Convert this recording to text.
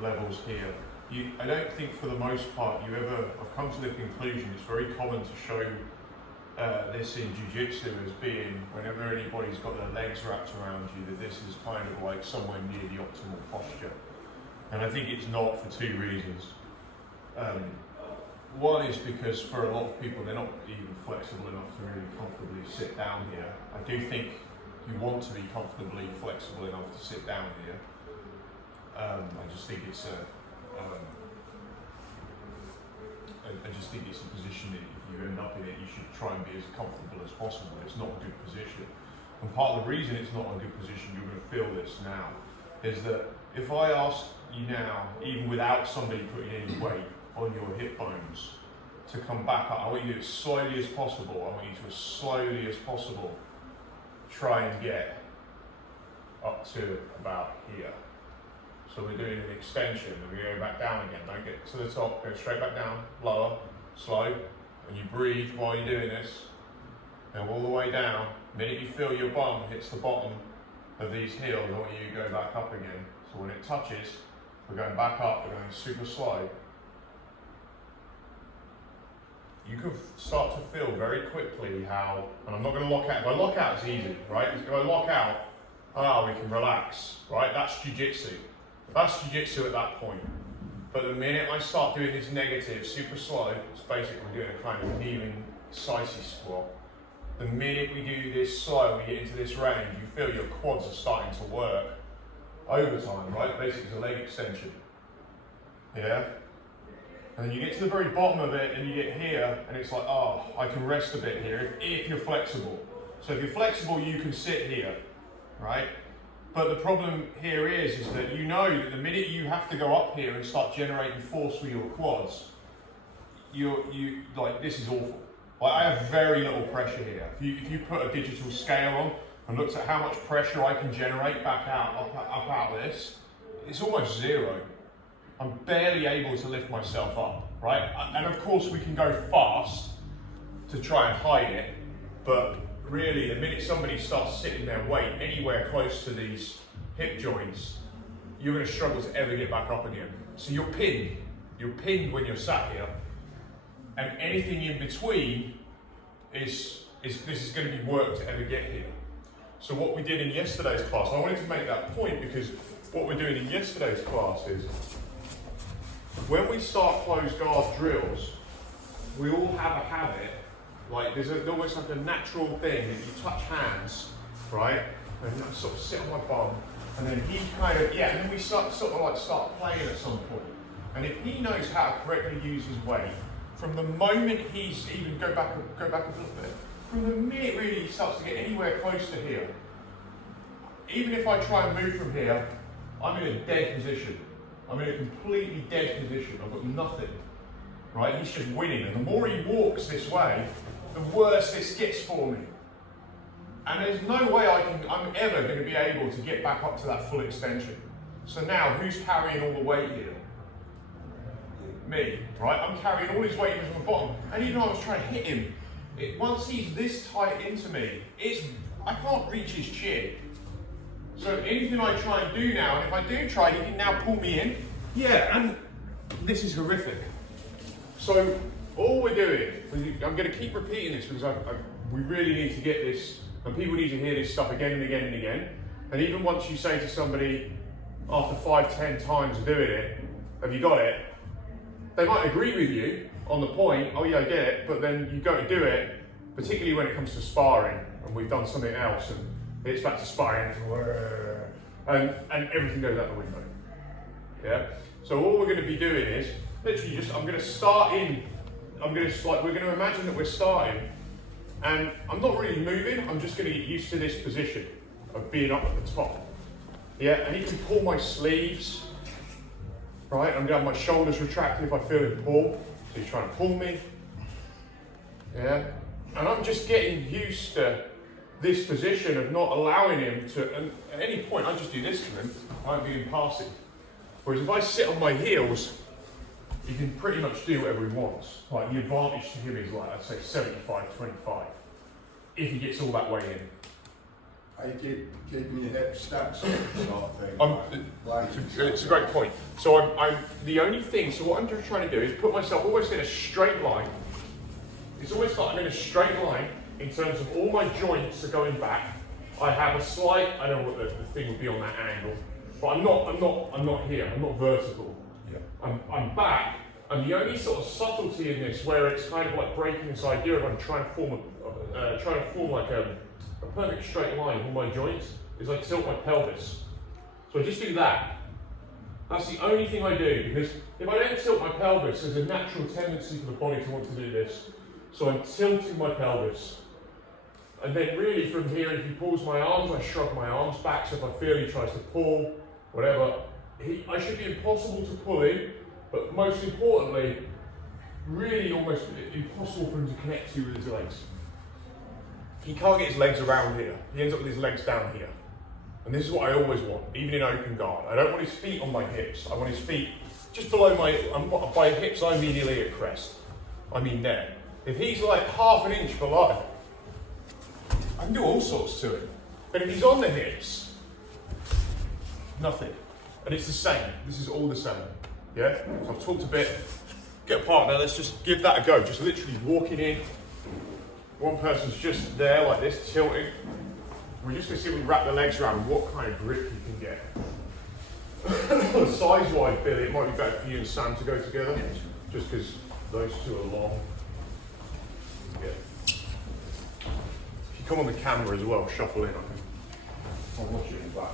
levels here. I don't think for the most part I've come to the conclusion it's very common to show this in jiu-jitsu as being, whenever anybody's got their legs wrapped around you, that this is kind of like somewhere near the optimal posture. And I think it's not, for two reasons. One is because for a lot of people they're not even flexible enough to really comfortably sit down here. I do think you want to be comfortably flexible enough to sit down here. I just think it's a position that if you end up in it, you should try and be as comfortable as possible. It's not a good position. And part of the reason it's not a good position, you're going to feel this now, is that if I ask you now, even without somebody putting any weight on your hip bones, to come back up, I want you to, as slowly as possible, I want you to, as slowly as possible, try and get up to about here. So we're doing an extension, and we go back down again. Don't get to the top, go straight back down, lower, slow, and you breathe while you're doing this. Now all the way down. The minute you feel your bum hits the bottom of these heels, I want you to go back up again. So when it touches, we're going back up, we're going super slow. You can start to feel very quickly how, and I'm not going to lock out. If I lock out, it's easy, right? If I lock out, we can relax, right? That's jiu-jitsu. That's jiu-jitsu at that point. But the minute I start doing this negative, super slow, it's basically doing a kind of kneeling Sissy squat. The minute we do this slow, we get into this range, you feel your quads are starting to work overtime, right? Basically it's a leg extension. Yeah? And then you get to the very bottom of it and you get here and it's like, oh, I can rest a bit here if you're flexible. So if you're flexible, you can sit here, right? But the problem here is that you know that the minute you have to go up here and start generating force with your quads, this is awful. Like, I have very little pressure here. If you put a digital scale on and looked at how much pressure I can generate back out, up out of this, it's almost zero. I'm barely able to lift myself up, right? And of course we can go fast to try and hide it, but really, the minute somebody starts sitting their weight anywhere close to these hip joints, you're going to struggle to ever get back up again. So you're pinned. You're pinned when you're sat here, and anything in between is going to be work to ever get here. So what we did in yesterday's class, I wanted to make that point because what we're doing in yesterday's class is when we start closed guard drills, we all have a habit. Like there's almost like a natural thing that you touch hands, right? And I sort of sit on my bum, and then he kind of, and then we start playing at some point. And if he knows how to correctly use his weight, from the moment he's even go back a little bit, from the minute really he starts to get anywhere close to here, even if I try and move from here, I'm in a dead position. I'm in a completely dead position. I've got nothing, right? He's just winning, and the more he walks this way, the worse this gets for me. And there's no way I'm ever going to be able to get back up to that full extension. So now, who's carrying all the weight here? Me, right? I'm carrying all his weight from the bottom. And even though I was trying to hit him, once he's this tight into me, I can't reach his chin. So anything I try and do now, and if I do try, he can now pull me in. Yeah, and this is horrific. So all we're doing, I'm going to keep repeating this because we really need to get this, and people need to hear this stuff again and again and again. And even once you say to somebody, after 5-10 times of doing it, have you got it? They might agree with you on the point, oh yeah, I get it, but then you go to do it, particularly when it comes to sparring, and we've done something else, and it's back to sparring, and everything goes out the window. Yeah? So all we're going to be doing is, literally I'm going to start in, we're going to imagine that we're starting, and I'm not really moving, I'm just going to get used to this position of being up at the top. Yeah, and he can pull my sleeves, right? I'm going to have my shoulders retracted if I feel him pull, so he's trying to pull me. Yeah, and I'm just getting used to this position of not allowing him to, and at any point I just do this to him, I'm being passive. Whereas if I sit on my heels, he can pretty much do whatever he wants. Like the advantage to him is like, I'd say 75-25. If he gets all that way in. Are you keeping your hips stacked sort of thing? It's a great point. So I'm the only thing, so what I'm just trying to do is put myself almost in a straight line. It's almost like I'm in a straight line in terms of all my joints are going back. I have a slight, I don't know what the thing would be on that angle, but I'm not here, I'm not vertical. Yeah. I'm back, and the only sort of subtlety in this, where it's kind of like breaking this idea of I'm trying to form like a perfect straight line of all my joints, is I tilt my pelvis. So I just do that. That's the only thing I do, because if I don't tilt my pelvis, there's a natural tendency for the body to want to do this. So I'm tilting my pelvis. And then really from here, if he pulls my arms, I shrug my arms back. So if I feel he tries to pull, whatever, I should be impossible to pull in, but most importantly, really almost impossible for him to connect to you with his legs. He can't get his legs around here. He ends up with his legs down here. And this is what I always want, even in open guard. I don't want his feet on my hips. I want his feet just below by hips, I mean nearly at crest. I mean there. If he's like half an inch below, I can do all sorts to him. But if he's on the hips, nothing. And it's the same. This is all the same. Yeah? So I've talked a bit. Get a partner, let's just give that a go. Just literally walking in. One person's just there like this, tilting. We're just going to see if we can wrap the legs around and what kind of grip you can get. Size-wise, Billy, it might be better for you and Sam to go together, just because those two are long. Yeah. If you come on the camera as well, shuffle in, I'll watch it in the back.